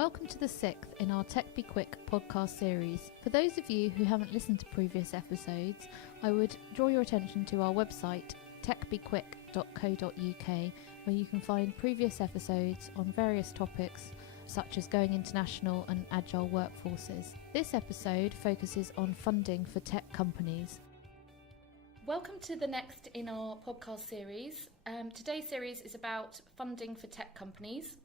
Welcome to the 6th in our Tech Be Quick podcast series. For those of you who haven't listened to previous episodes, I would draw your attention to our website techbequick.co.uk, where you can find previous episodes on various topics such as going international and agile workforces. This episode focuses on funding for tech companies. Welcome to the next in our podcast series. Today's series is about funding for tech companies.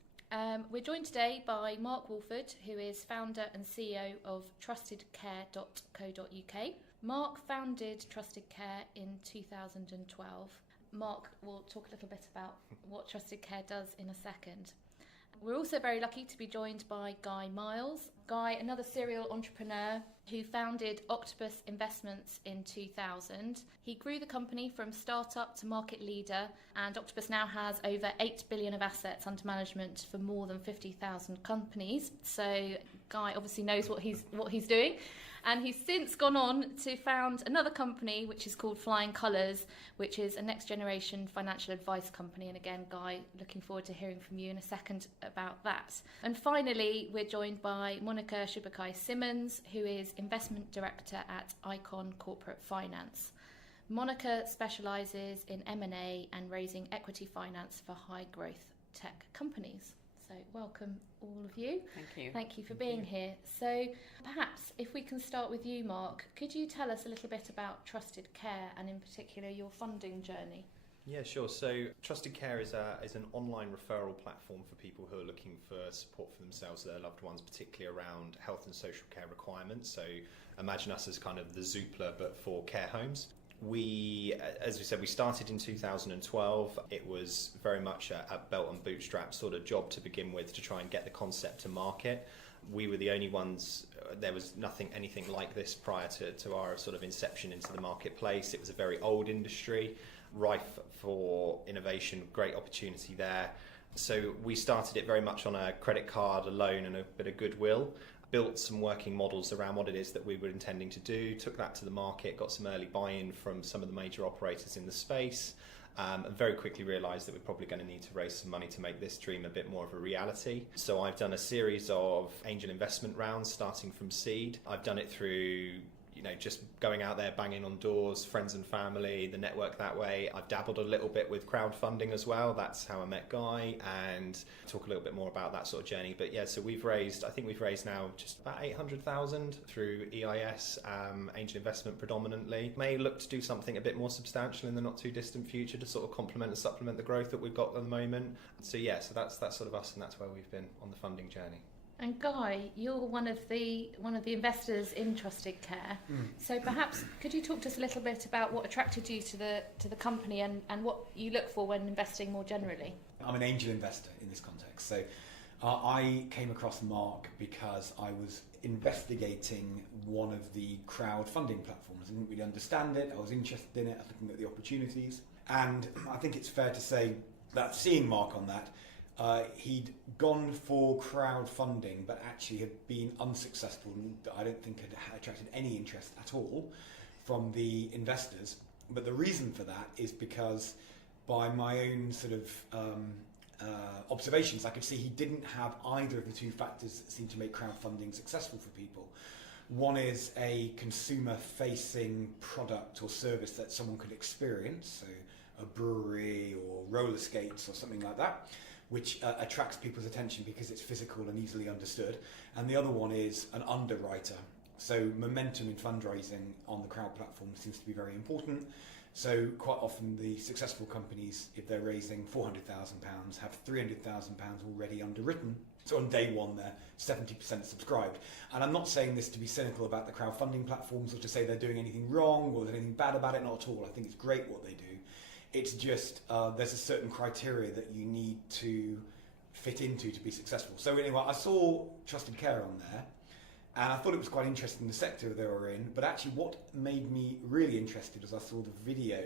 We're joined today by Mark Walford, who is founder and CEO of trustedcare.co.uk. Mark founded Trusted Care in 2012. Mark will talk a little bit about what Trusted Care does in a second. We're also very lucky to be joined by Myles. Guy, another serial entrepreneur who founded Octopus Investments in 2000. He grew the company from startup to market leader, and Octopus now has over 8 billion of assets under management for more than 50,000 companies. So Guy obviously knows what he's doing. And he's since gone on to found another company which is called Flying Colours, which is a next generation financial advice company. And again, Guy, looking forward to hearing from you in a second about that. And finally, we're joined by Shupikai Simmons, who is investment director at Icon Corporate Finance. Monica specialises in M&A and raising equity finance for high growth tech companies. So welcome all of you. Thank you. Thank you for being here. So perhaps if we can start with you, Mark, could you tell us a little bit about Trusted Care and in particular your funding journey? Yeah, sure. So Trusted Care is an online referral platform for people who are looking for support for themselves or their loved ones, particularly around health and social care requirements. So imagine us as kind of the Zoopla, but for care homes. We, as we said, we started in 2012. It was very much a belt and bootstrap sort of job to begin with to try and get the concept to market. We were the only ones, there was anything like this prior to our sort of inception into the marketplace. It was a very old industry, rife for innovation, great opportunity there. So we started it very much on a credit card, a loan and a bit of goodwill. Built some working models around what it is that we were intending to do, took that to the market, got some early buy-in from some of the major operators in the space, and very quickly realised that we're probably going to need to raise some money to make this dream a bit more of a reality. So I've done a series of angel investment rounds starting from seed. I've done it through just going out there, banging on doors, friends and family, the network that way. I've dabbled a little bit with crowdfunding as well. That's how I met Guy, and talk a little bit more about that sort of journey. But yeah, so we've raised now just about 800,000 through EIS, angel investment predominantly. May look to do something a bit more substantial in the not too distant future to sort of complement and supplement the growth that we've got at the moment. So yeah, so that's sort of us, and that's where we've been on the funding journey. And Guy, you're one of the investors in Trusted Care. So perhaps could you talk to us a little bit about what attracted you to the company and what you look for when investing more generally? I'm an angel investor in this context. So I came across Mark because I was investigating one of the crowdfunding platforms. I didn't really understand it. I was interested in it. I was looking at the opportunities. And I think it's fair to say that seeing Mark on that, he'd gone for crowdfunding but actually had been unsuccessful, and I don't think had attracted any interest at all from the investors. But the reason for that is because by my own sort of observations, I could see he didn't have either of the two factors that seem to make crowdfunding successful for people. One is a consumer-facing product or service that someone could experience, so a brewery or roller skates or something like that, which attracts people's attention because it's physical and easily understood. And the other one is an underwriter. So momentum in fundraising on the crowd platform seems to be very important. So quite often the successful companies, if they're raising £400,000, have £300,000 already underwritten. So on day one, they're 70% subscribed. And I'm not saying this to be cynical about the crowdfunding platforms or to say they're doing anything wrong or there's anything bad about it, not at all. I think it's great what they do. It's just there's a certain criteria that you need to fit into to be successful. So anyway, I saw Trusted Care on there, and I thought it was quite interesting, the sector they were in. But actually what made me really interested was I saw the video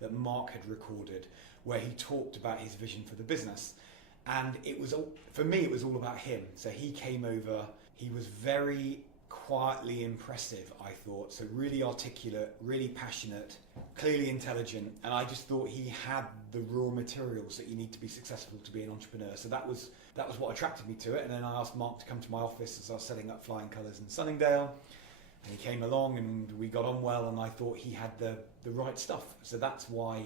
that Mark had recorded where he talked about his vision for the business. And it was, for me, it was all about him. So he came over, he was very quietly impressive, I thought. So really articulate, really passionate, clearly intelligent. And I just thought he had the raw materials that you need to be successful to be an entrepreneur. So that was that was what attracted me to it. And then I asked Mark to come to my office as I was setting up Flying Colours in Sunningdale. And he came along and we got on well, and I thought he had the right stuff. So that's why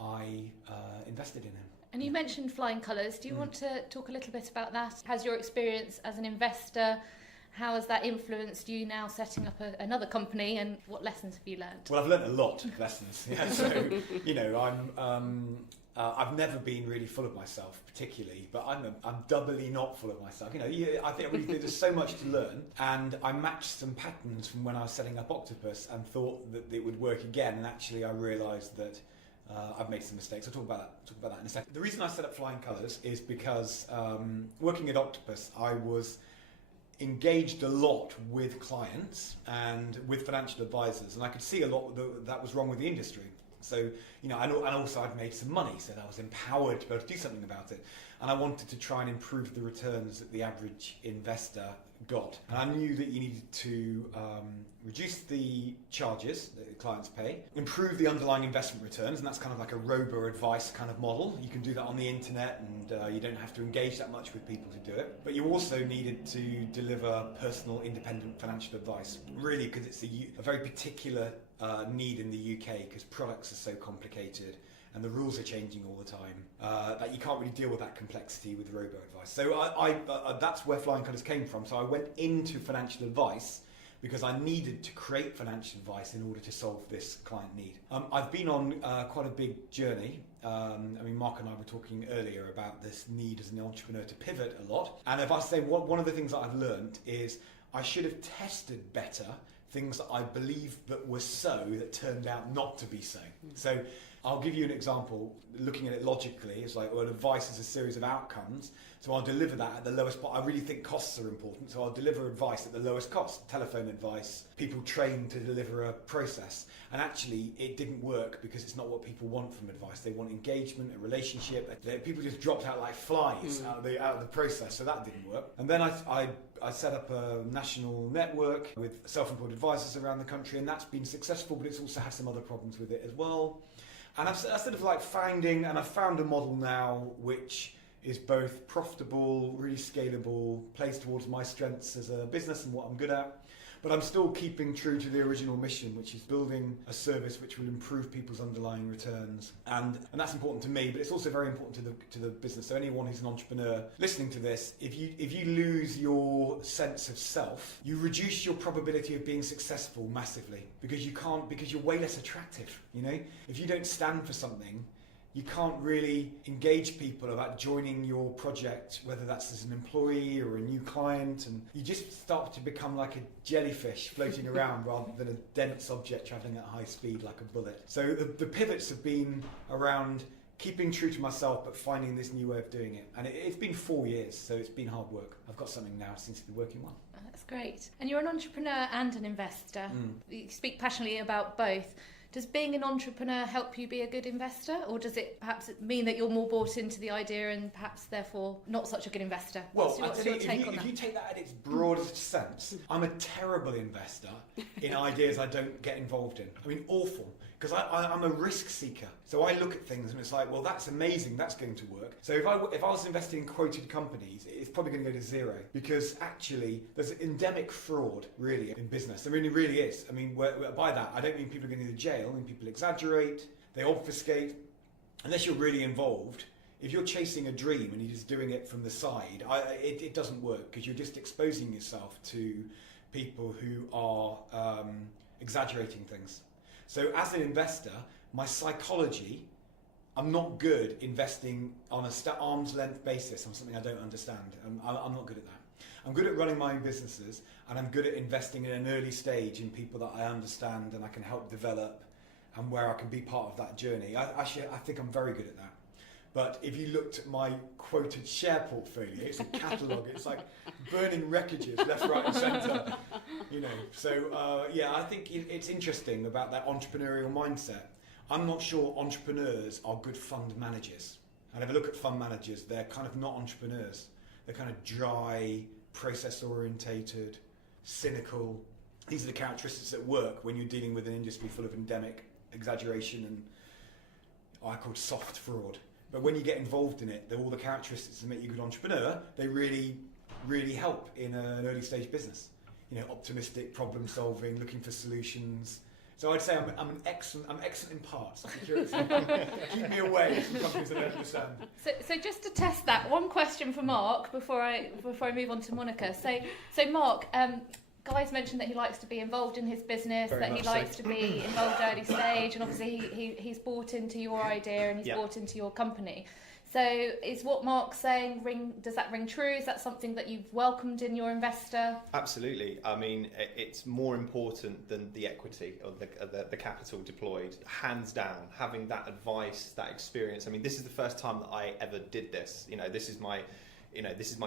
I invested in him. And you mentioned Flying Colours. Do you want to talk a little bit about that? Has your experience as an investor, how has that influenced you now setting up another company, and what lessons have you learned? Well, I've learned a lot of lessons. Yeah, so, you know, I've never been really full of myself particularly, but I'm doubly not full of myself. You know, I think there's so much to learn, and I matched some patterns from when I was setting up Octopus and thought that it would work again, and actually I realised that I've made some mistakes. I'll talk about that in a second. The reason I set up Flying Colours is because working at Octopus, I was engaged a lot with clients and with financial advisors, and I could see a lot that was wrong with the industry. So, you know, and also I'd made some money, so I was empowered to be able to do something about it. And I wanted to try and improve the returns that the average investor got. And I knew that you needed to reduce the charges that the clients pay, improve the underlying investment returns, and that's kind of like a robo-advice kind of model. You can do that on the internet, and you don't have to engage that much with people to do it. But you also needed to deliver personal, independent financial advice, really, because it's a very particular need in the UK, because products are so complicated and the rules are changing all the time, that you can't really deal with that complexity with robo-advice. So that's where Flying Colours came from. So I went into financial advice because I needed to create financial advice in order to solve this client need. I've been on quite a big journey. I mean, Mark and I were talking earlier about this need as an entrepreneur to pivot a lot. And if I say one of the things that I've learned is I should have tested better things that I believed that were so that turned out not to be so. So I'll give you an example. Looking at it logically, it's like, well, advice is a series of outcomes, so I'll deliver that at the lowest. But I really think costs are important, so I'll deliver advice at the lowest cost. Telephone advice, people trained to deliver a process, and actually it didn't work because it's not what people want from advice. They want engagement, a relationship. People just dropped out like flies out of the process, so that didn't work. And then I set up a national network with self-employed advisors around the country, and that's been successful, but it's also had some other problems with it as well. And I've sort of like found a model now which is both profitable, really scalable, plays towards my strengths as a business and what I'm good at. But I'm still keeping true to the original mission, which is building a service which will improve people's underlying returns. And that's important to me, but it's also very important to the business. So anyone who's an entrepreneur listening to this, if you lose your sense of self, you reduce your probability of being successful massively, because you're way less attractive. You know, if you don't stand for something, you can't really engage people about joining your project, whether that's as an employee or a new client, and you just start to become like a jellyfish floating around rather than a dense object travelling at high speed like a bullet. So the pivots have been around keeping true to myself but finding this new way of doing it. And it's been 4 years, so it's been hard work. I've got something now, seems to be working well. That's great. And you're an entrepreneur and an investor. You speak passionately about both. Does being an entrepreneur help you be a good investor, or does it perhaps mean that you're more bought into the idea and perhaps therefore not such a good investor? Well, if you take that at its broadest sense, I'm a terrible investor in ideas I don't get involved in. I mean, awful. Because I'm a risk seeker. So I look at things and it's like, well, that's amazing, that's going to work. So if I was investing in quoted companies, it's probably going to go to zero. Because actually, there's endemic fraud, really, in business. There really is. I mean, by that, I don't mean people are going to jail. I mean, people exaggerate, they obfuscate. Unless you're really involved, if you're chasing a dream and you're just doing it from the side, it doesn't work, because you're just exposing yourself to people who are exaggerating things. So as an investor, my psychology, I'm not good investing on a arm's length basis on something I don't understand. I'm not good at that. I'm good at running my own businesses, and I'm good at investing in an early stage in people that I understand and I can help develop, and where I can be part of that journey. I think I'm very good at that. But if you looked at my quoted share portfolio, it's a catalogue. It's like burning wreckages left, right and centre. You know, so I think it's interesting about that entrepreneurial mindset. I'm not sure entrepreneurs are good fund managers. And if I look at fund managers, they're kind of not entrepreneurs. They're kind of dry, process-orientated, cynical. These are the characteristics that work when you're dealing with an industry full of endemic exaggeration and I call soft fraud. But when you get involved in it, all the characteristics that make you a good entrepreneur, they really, really help in an early stage business. You know, optimistic, problem solving, looking for solutions. So I'd say I'm excellent in parts. Keep me away from companies I don't understand. So just to test that, one question for Mark before I move on to Monica. So Mark, Guy's mentioned that he likes to be involved in his business, Very that he much likes so. to be involved early stage, and obviously he's bought into your idea and he's Yeah. bought into your company. So is what Mark's saying, does that ring true? Is that something that you've welcomed in your investor? Absolutely. I mean, it's more important than the equity or the capital deployed. Hands down, having that advice, that experience. I mean, this is the first time that I ever did this. You know, this is my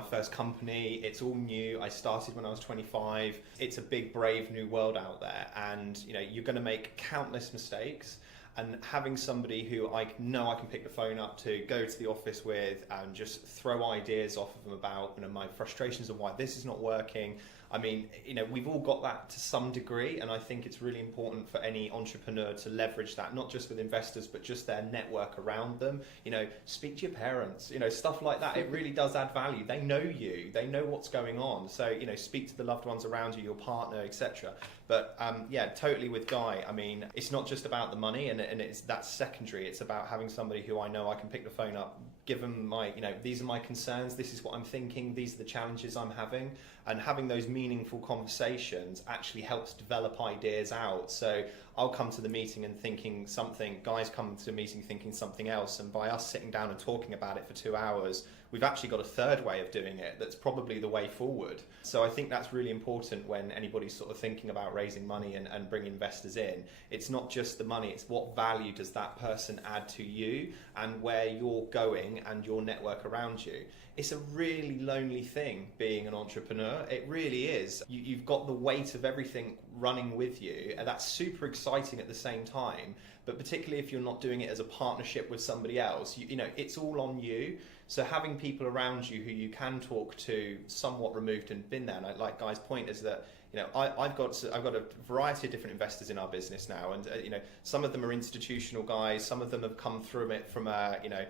first company. It's all new. I started when I was 25. It's a big, brave new world out there. And, you know, you're going to make countless mistakes. And having somebody who I know I can pick the phone up to, go to the office with, and just throw ideas off of them about, you know, my frustrations of why this is not working. I mean, you know, we've all got that to some degree, and I think it's really important for any entrepreneur to leverage that, not just with investors, but just their network around them. You know, speak to your parents, you know, stuff like that. It really does add value. They know you, they know what's going on. So, you know, speak to the loved ones around you, your partner, etc. But yeah, totally with Guy. I mean, it's not just about the money, and that's secondary. It's about having somebody who I know I can pick the phone up, give them my, you know, these are my concerns, this is what I'm thinking, these are the challenges I'm having, and having those meaningful conversations actually helps develop ideas out. So I'll come to the meeting and thinking something, Guy's come to the meeting thinking something else, and by us sitting down and talking about it for 2 hours, we've actually got a third way of doing it that's probably the way forward. So I think that's really important when anybody's sort of thinking about raising money and bringing investors in. It's not just the money, it's what value does that person add to you and where you're going and your network around you. It's a really lonely thing being an entrepreneur. It really is. You've got the weight of everything running with you, and that's super exciting at the same time. But particularly if you're not doing it as a partnership with somebody else, you know, it's all on you. So having people around you who you can talk to, somewhat removed and been there, and like Guy's point is that, you know, I've got a variety of different investors in our business now, and you know, some of them are institutional guys, some of them have come through it from a, you know,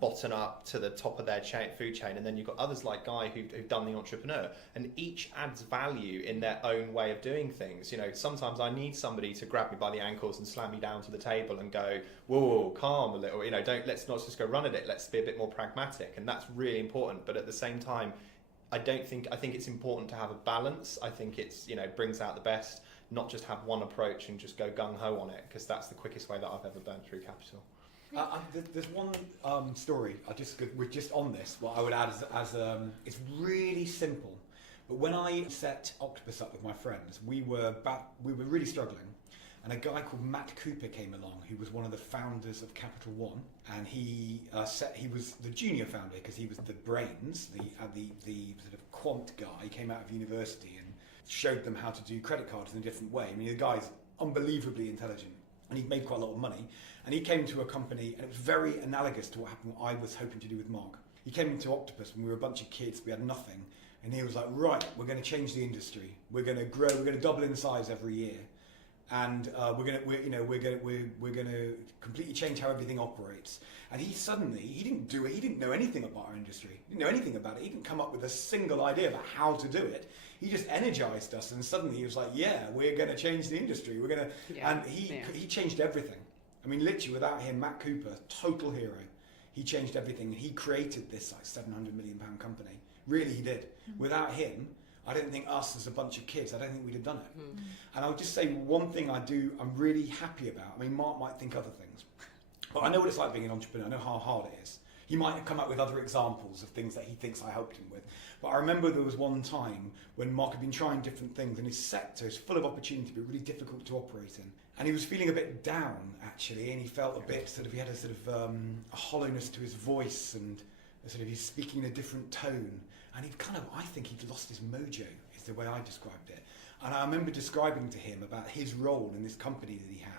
bottom up to the top of their food chain, and then you've got others like Guy who've done the entrepreneur, and each adds value in their own way of doing things. You know, sometimes I need somebody to grab me by the ankles and slam me down to the table and go, whoa, calm a little, you know, let's not just go run at it, let's be a bit more pragmatic, and that's really important. But at the same time, I think it's important to have a balance. I think it's, you know, brings out the best, not just have one approach and just go gung-ho on it, because that's the quickest way that I've ever burned through capital. There's one story, we're just on this, what I would add as it's really simple, but when I set Octopus up with my friends, we were really struggling, and a guy called Matt Cooper came along, who was one of the founders of Capital One, and he was the junior founder because he was the brains, the sort of quant guy. He came out of university and showed them how to do credit cards in a different way. I mean, the guy's unbelievably intelligent, and he'd made quite a lot of money. And he came to a company, and it was very analogous to what happened, what I was hoping to do with Mark. He came into Octopus when we were a bunch of kids, we had nothing, and he was like, right, we're going to change the industry. We're going to grow. We're going to double in size every year. And we're going to completely change how everything operates. And he didn't know anything about our industry. He didn't know anything about it. He didn't come up with a single idea about how to do it. He just energized us, and suddenly he was like, yeah, we're going to change the industry. We're going to, and he changed everything. I mean, literally, without him, Matt Cooper, total hero. He changed everything. He created this like £700 million company. Really, he did. Mm-hmm. Without him, I don't think us as a bunch of kids, I don't think we'd have done it. Mm. And I'll just say one thing I'm really happy about. I mean, Mark might think other things, but I know what it's like being an entrepreneur. I know how hard it is. He might have come up with other examples of things that he thinks I helped him with. But I remember there was one time when Mark had been trying different things, and his sector is full of opportunity, but really difficult to operate in. And he was feeling a bit down, actually, and he felt a bit he had a sort of a hollowness to his voice, and he's speaking in a different tone. And I think he'd lost his mojo, is the way I described it. And I remember describing to him about his role in this company that he had,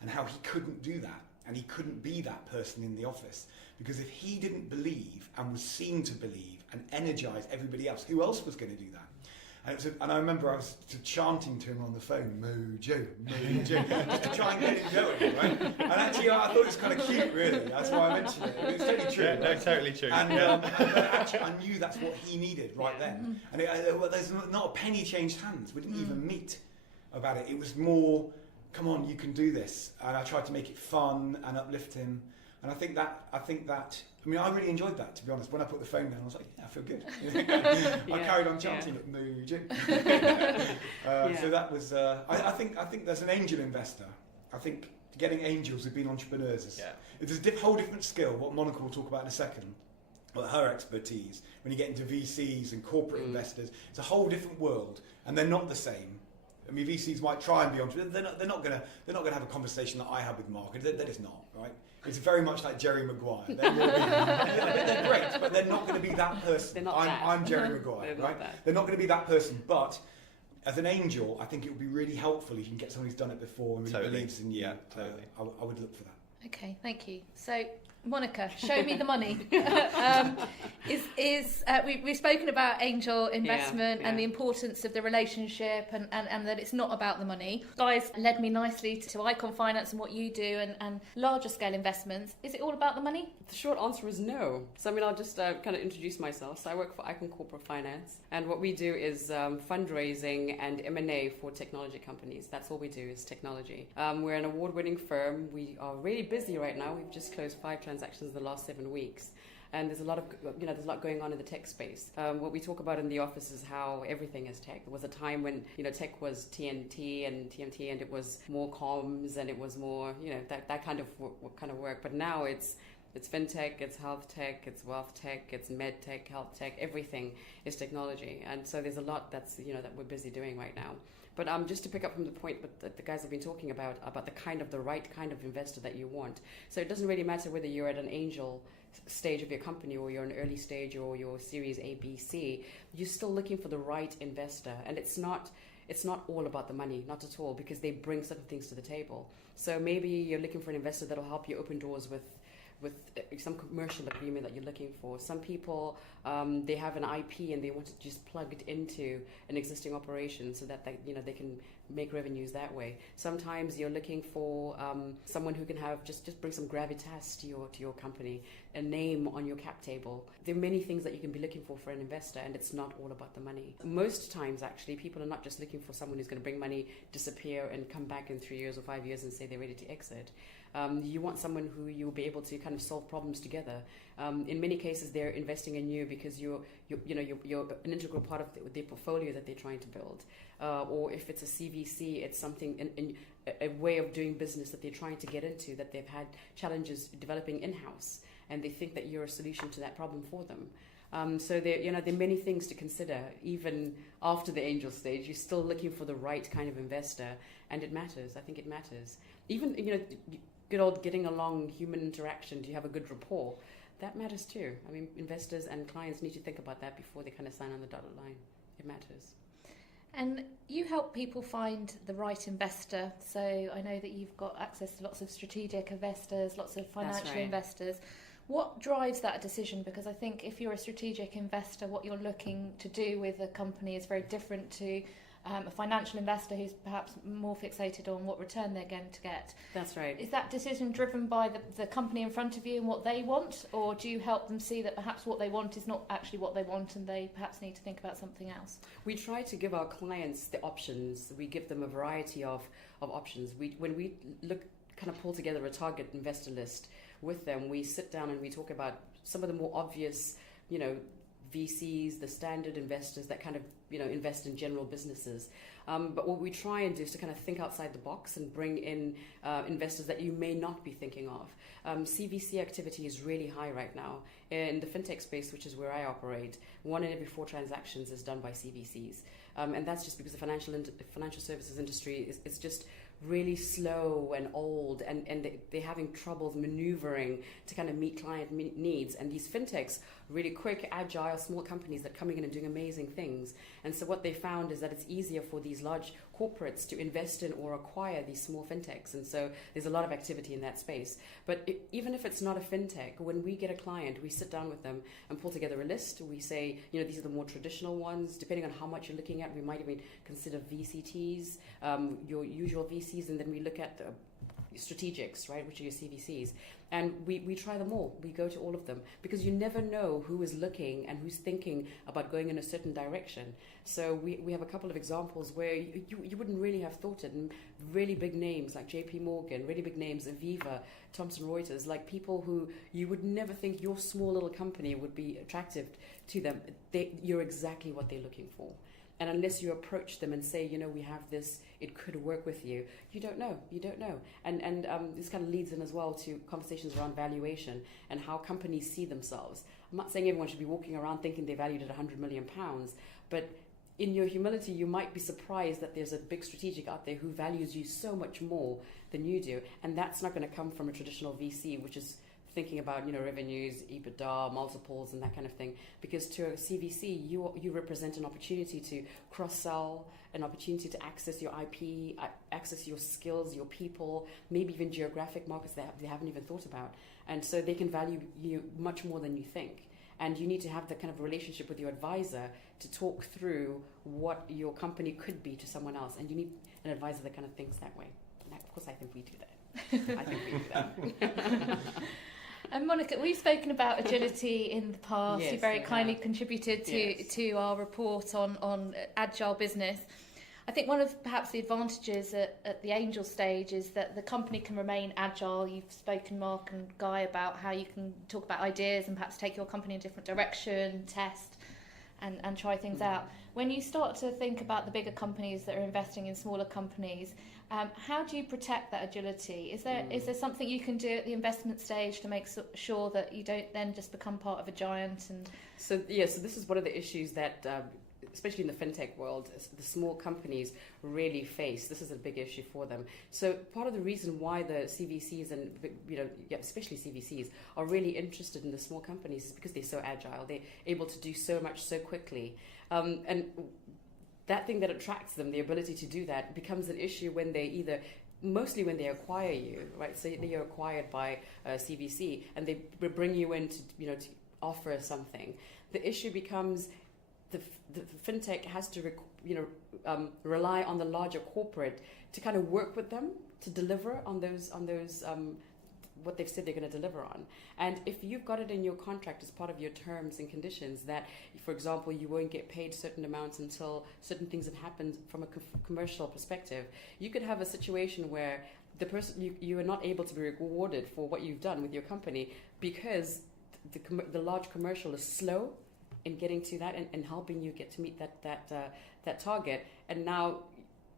and how he couldn't do that, and he couldn't be that person in the office. Because if he didn't believe and was seen to believe and energize everybody else, who else was going to do that? And I remember I was chanting to him on the phone, Mojo, Mojo, just to try and get him going, right? And actually, I thought it was kind of cute, really. That's why I mentioned it. It's totally true. Yeah, no, totally true. And actually, I knew that's what he needed right then. And there's not a penny changed hands. We didn't even meet about it. It was more, come on, you can do this. And I tried to make it fun and uplift him. And I think that, I really enjoyed that, to be honest. When I put the phone down, I was like, yeah, I feel good. I carried on chanting at Mojo. So that was, I think there's an angel investor. I think getting angels who've been entrepreneurs it's a whole different skill, what Monica will talk about in a second. Well, her expertise, when you get into VCs and corporate investors, it's a whole different world, and they're not the same. I mean, VCs might try and be entrepreneurs. They're not going to have a conversation that I had with Mark. They're just not, right? It's very much like Jerry Maguire. They're great, but they're not going to be that person. I'm Jerry Maguire, right? They're not going to be that person. But as an angel, I think it would be really helpful if you can get someone who's done it before and really believes in you. Yeah, totally. I would look for that. Okay, thank you. So, Monica, show me the money. We've spoken about angel investment and the importance of the relationship and that it's not about the money. Guys led me nicely to Icon Finance and what you do and larger scale investments. Is it all about the money? The short answer is no. So I'll just kind of introduce myself. So I work for Icon Corporate Finance, and what we do is fundraising and M&A for technology companies. That's all we do is technology. We're an award-winning firm. We are really busy right now. We've just closed 5 transactions in the last 7 weeks. And there's a lot going on in the tech space. What we talk about in the office is how everything is tech. There was a time when, tech was TNT and TMT, and it was more comms, and it was more, that kind of work. But now it's fintech, it's health tech, it's wealth tech, it's med tech, health tech. Everything is technology, and so there's a lot that's that we're busy doing right now. But just to pick up from the point that the guys have been talking about the right kind of investor that you want. So it doesn't really matter whether you're at an angel stage of your company or you're an early stage or you're Series A, B, C. You're still looking for the right investor, and it's not all about the money, not at all, because they bring certain things to the table. So maybe you're looking for an investor that'll help you open doors with some commercial agreement that you're looking for. Some people, they have an IP and they want it just plugged into an existing operation so that they can make revenues that way. Sometimes you're looking for someone who can have just bring some gravitas to your company, a name on your cap table. There are many things that you can be looking for an investor, and it's not all about the money. Most times, actually, people are not just looking for someone who's going to bring money, disappear, and come back in 3 years or 5 years and say they're ready to exit. You want someone who you'll be able to kind of solve problems together. In many cases, they're investing in you because you're an integral part of their portfolio that they're trying to build. Or if it's a CVC, it's something in a way of doing business that they're trying to get into, that they've had challenges developing in-house, and they think that you're a solution to that problem for them. So there are many things to consider. Even after the angel stage, you're still looking for the right kind of investor, and it matters. I think it matters. Even good old getting along, human interaction. Do you have a good rapport? That matters too. I mean, investors and clients need to think about that before they kind of sign on the dotted line. It matters. And you help people find the right investor. So I know that you've got access to lots of strategic investors, lots of financial investors. What drives that decision? Because I think if you're a strategic investor, what you're looking to do with a company is very different to a financial investor who's perhaps more fixated on what return they're going to get. That's right. Is that decision driven by the company in front of you and what they want, or do you help them see that perhaps what they want is not actually what they want and they perhaps need to think about something else? We try to give our clients the options. We give them a variety of options. When we kind of pull together a target investor list with them, we sit down and we talk about some of the more obvious, VCs, the standard investors that kind of invest in general businesses. But what we try and do is to kind of think outside the box and bring in investors that you may not be thinking of. CVC activity is really high right now. In the fintech space, which is where I operate, 1 in every 4 transactions is done by CVCs. And that's just because the financial services industry is just really slow and old, and they're having trouble maneuvering to kind of meet client needs. And these fintechs, really quick, agile, small companies that are coming in and doing amazing things. And so what they found is that it's easier for these large corporates to invest in or acquire these small fintechs. And so there's a lot of activity in that space. But even if it's not a fintech, when we get a client, we sit down with them and pull together a list. We say, these are the more traditional ones. Depending on how much you're looking at, we might even consider VCTs, your usual VCs, and then we look at the strategics, right, which are your CVCs. And we try them all. We go to all of them because you never know who is looking and who's thinking about going in a certain direction. So we have a couple of examples where you wouldn't really have thought it. And really big names like JP Morgan, really big names, Aviva, Thomson Reuters, like people who you would never think your small little company would be attractive to them. You're exactly what they're looking for. And unless you approach them and say, we have this, it could work with you, you don't know. And this kind of leads in as well to conversations around valuation and how companies see themselves. I'm not saying everyone should be walking around thinking they're valued at £100 million, but in your humility, you might be surprised that there's a big strategic out there who values you so much more than you do. And that's not going to come from a traditional VC, which is thinking about revenues, EBITDA, multiples, and that kind of thing. Because to a CVC, you represent an opportunity to cross-sell, an opportunity to access your IP, access your skills, your people, maybe even geographic markets that they haven't even thought about. And so they can value you much more than you think. And you need to have the kind of relationship with your advisor to talk through what your company could be to someone else. And you need an advisor that kind of thinks that way. And of course, I think we do that. I think we do that. And Monica, we've spoken about agility in the past. Yes, you very kindly contributed to our report on agile business. I think one of perhaps the advantages at the angel stage is that the company can remain agile. You've spoken, Mark and Guy, about how you can talk about ideas and perhaps take your company in a different direction, test and try things out. When you start to think about the bigger companies that are investing in smaller companies, how do you protect that agility? Is there something you can do at the investment stage to make sure that you don't then just become part of a giant? And so this is one of the issues that, especially in the fintech world, the small companies really face. This is a big issue for them. So part of the reason why the CVCs and especially CVCs are really interested in the small companies is because they're so agile. They're able to do so much so quickly, and that thing that attracts them, the ability to do that, becomes an issue when they mostly when they acquire you, right? So you're acquired by a CVC and they bring you in to offer something. The issue becomes the fintech has to rely on the larger corporate to kind of work with them to deliver on those what they've said they're going to deliver on. And if you've got it in your contract as part of your terms and conditions that, for example, you won't get paid certain amounts until certain things have happened from a commercial perspective, you could have a situation where the person you are not able to be rewarded for what you've done with your company because the large commercial is slow in getting to that and helping you get to meet that target, and now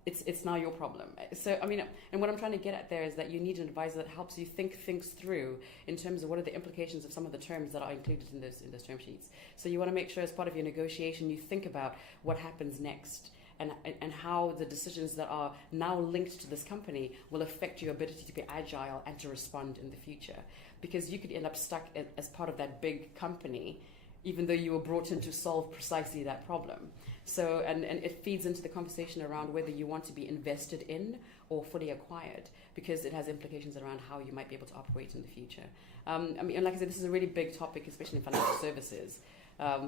it's now your problem. So and what I'm trying to get at there is that you need an advisor that helps you think things through in terms of what are the implications of some of the terms that are included in those term sheets. So you want to make sure as part of your negotiation you think about what happens next and how the decisions that are now linked to this company will affect your ability to be agile and to respond in the future, because you could end up stuck as part of that big company even though you were brought in to solve precisely that problem. So, and it feeds into the conversation around whether you want to be invested in or fully acquired, because it has implications around how you might be able to operate in the future. And like I said, this is a really big topic, especially in financial services,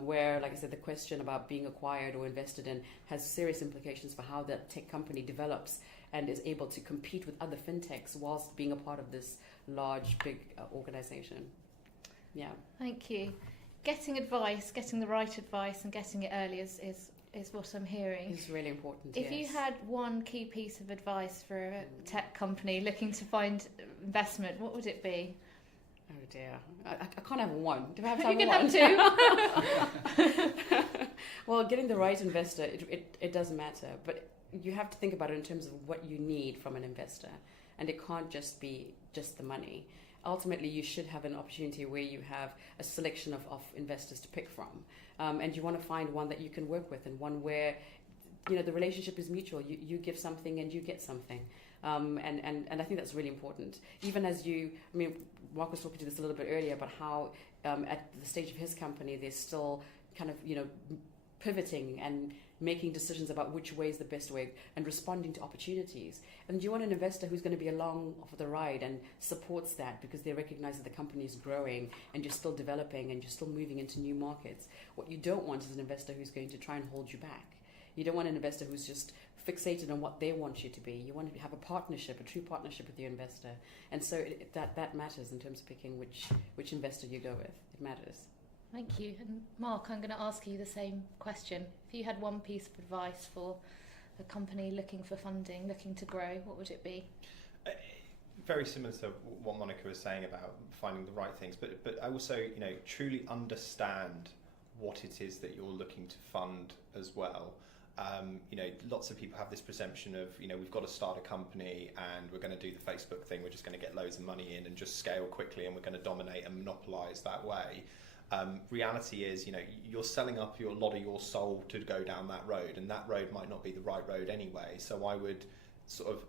where, like I said, the question about being acquired or invested in has serious implications for how that tech company develops and is able to compete with other fintechs whilst being a part of this large, big organization. Yeah. Thank you. Getting advice, getting the right advice and getting it early is what I'm hearing. It's really important, If you had one key piece of advice for a tech company looking to find investment, what would it be? Oh dear, I can't have one. Do I have to have one? You can have two. Well, getting the right investor, it doesn't matter, but you have to think about it in terms of what you need from an investor, and it can't just be just the money. Ultimately, you should have an opportunity where you have a selection of investors to pick from, and you want to find one that you can work with and one where the relationship is mutual. You give something and you get something, and I think that's really important. Even as Mark was talking to this a little bit earlier about how at the stage of his company, there's still kind of pivoting and making decisions about which way is the best way and responding to opportunities. And you want an investor who's going to be along for the ride and supports that because they recognize that the company is growing and you're still developing and you're still moving into new markets. What you don't want is an investor who's going to try and hold you back. You don't want an investor who's just fixated on what they want you to be. You want to have a partnership, a true partnership with your investor. And so that matters in terms of picking which investor you go with. It matters. Thank you. And Mark, I'm going to ask you the same question. If you had one piece of advice for a company looking for funding, looking to grow, what would it be? Very similar to what Monica was saying about finding the right things, but also, truly understand what it is that you're looking to fund as well. Lots of people have this presumption of, we've got to start a company and we're going to do the Facebook thing. We're just going to get loads of money in and just scale quickly and we're going to dominate and monopolize that way. Reality is, you're selling up a lot of your soul to go down that road, and that road might not be the right road anyway. So I would sort of,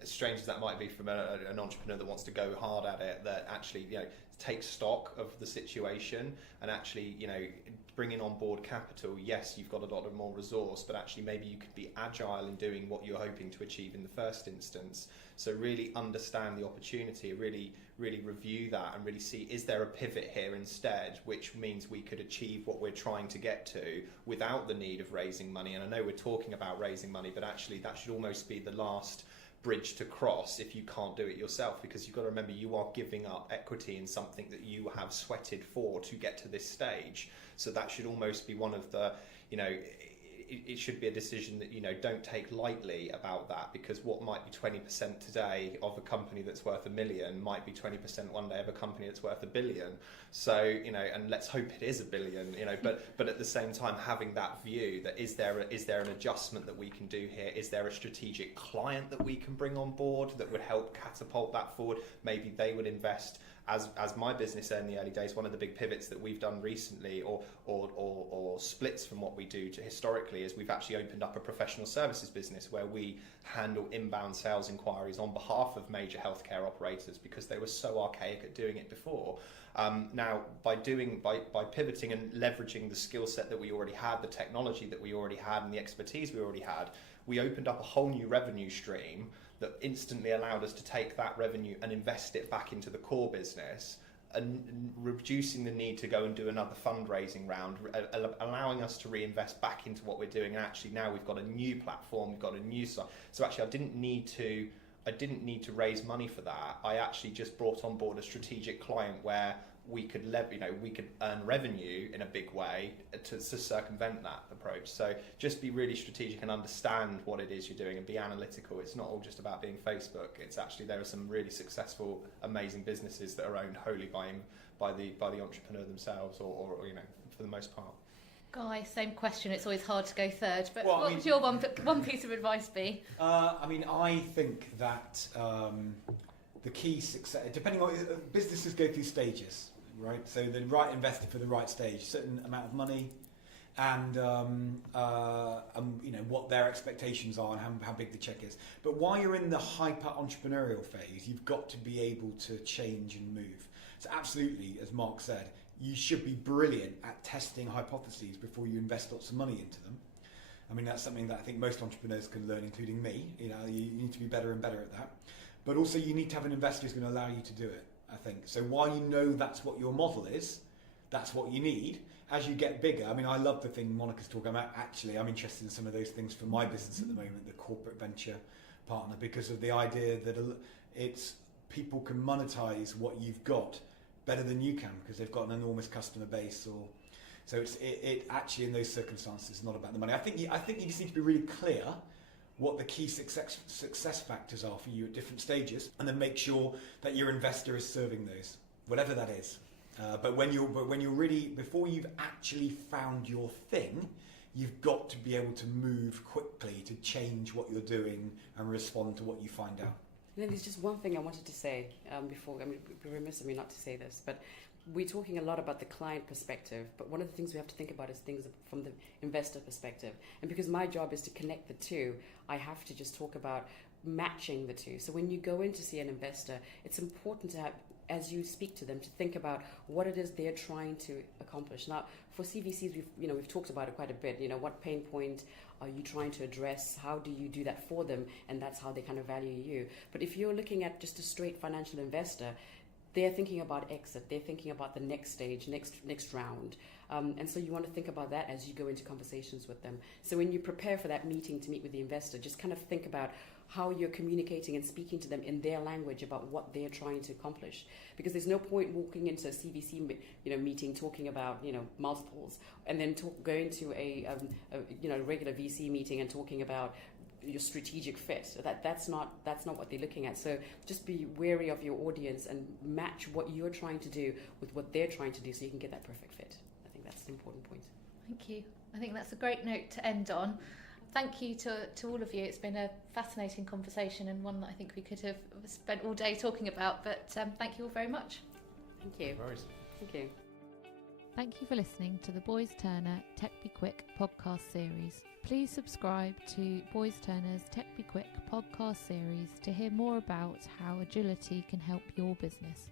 as strange as that might be from an entrepreneur that wants to go hard at it, that actually, take stock of the situation and actually, bringing on board capital. Yes, you've got a lot of more resource, but actually maybe you could be agile in doing what you're hoping to achieve in the first instance. So really understand the opportunity, really review that and really see, is there a pivot here instead, which means we could achieve what we're trying to get to without the need of raising money. And I know we're talking about raising money, but actually that should almost be the last bridge to cross if you can't do it yourself, because you've got to remember you are giving up equity in something that you have sweated for to get to this stage. So that should almost be one of the, it should be a decision that, don't take lightly about that, because what might be 20% today of a company that's worth $1 million might be 20% one day of a company that's worth $1 billion. So, and let's hope it is $1 billion, but at the same time, having that view that is there an adjustment that we can do here? Is there a strategic client that we can bring on board that would help catapult that forward? Maybe they would invest. As my business in the early days, one of the big pivots that we've done recently, or splits from what we do to historically, is we've actually opened up a professional services business where we handle inbound sales inquiries on behalf of major healthcare operators because they were so archaic at doing it before. Now, by pivoting and leveraging the skill set that we already had, the technology that we already had, and the expertise we already had, we opened up a whole new revenue stream that instantly allowed us to take that revenue and invest it back into the core business, and reducing the need to go and do another fundraising round, allowing us to reinvest back into what we're doing. And actually now we've got a new platform, we've got a new site. So actually I didn't need to raise money for that. I actually just brought on board a strategic client where we could we could earn revenue in a big way to circumvent that approach. So just be really strategic and understand what it is you're doing and be analytical. It's not all just about being Facebook. It's actually, there are some really successful, amazing businesses that are owned wholly by the entrepreneur themselves, or for the most part. Guy, same question. It's always hard to go third, but what would your one piece of advice be? I think that the key success, depending on businesses, go through stages, right? So the right investor for the right stage, certain amount of money, and what their expectations are and how big the check is. But while you're in the hyper entrepreneurial phase, you've got to be able to change and move. So absolutely, as Mark said, you should be brilliant at testing hypotheses before you invest lots of money into them. I mean, that's something that I think most entrepreneurs can learn, including me. You need to be better and better at that. But also you need to have an investor who's going to allow you to do it, I think. So while you know that's what your model is, that's what you need. As you get bigger, I love the thing Monica's talking about. Actually, I'm interested in some of those things for my business at the moment, the corporate venture partner, because of the idea that it's people can monetize what you've got better than you can because they've got an enormous customer base. So it actually, in those circumstances, is not about the money. I think you just need to be really clear what the key success factors are for you at different stages, and then make sure that your investor is serving those, whatever that is. But when you're really, before you've actually found your thing, you've got to be able to move quickly to change what you're doing and respond to what you find out. And then there's just one thing I wanted to say before. It'd be remiss of me not to say this, but we're talking a lot about the client perspective, but one of the things we have to think about is things from the investor perspective. And because my job is to connect the two, I have to just talk about matching the two. So when you go in to see an investor, it's important to as you speak to them, to think about what it is they're trying to accomplish. Now, for CVCs, we've talked about it quite a bit. What pain point are you trying to address? How do you do that for them? And that's how they kind of value you. But if you're looking at just a straight financial investor, they're thinking about exit. They're thinking about the next stage, next round. And so you want to think about that as you go into conversations with them. So when you prepare for that meeting to meet with the investor, just kind of think about how you're communicating and speaking to them in their language about what they're trying to accomplish. Because there's no point walking into a CVC meeting talking about multiples, and then going to a regular VC meeting and talking about your strategic fit. That's not what they're looking at. So just be wary of your audience and match what you're trying to do with what they're trying to do, so you can get that perfect fit. I think that's an important point. Thank you. I think that's a great note to end on. Thank you to all of you. It's been a fascinating conversation, and one that I think we could have spent all day talking about, but thank you all very much. Thank you. No worries. Thank you. Thank you for listening to the Boys Turner Tech Be Quick podcast series. Please subscribe to Boys Turner's Tech Be Quick podcast series to hear more about how agility can help your business.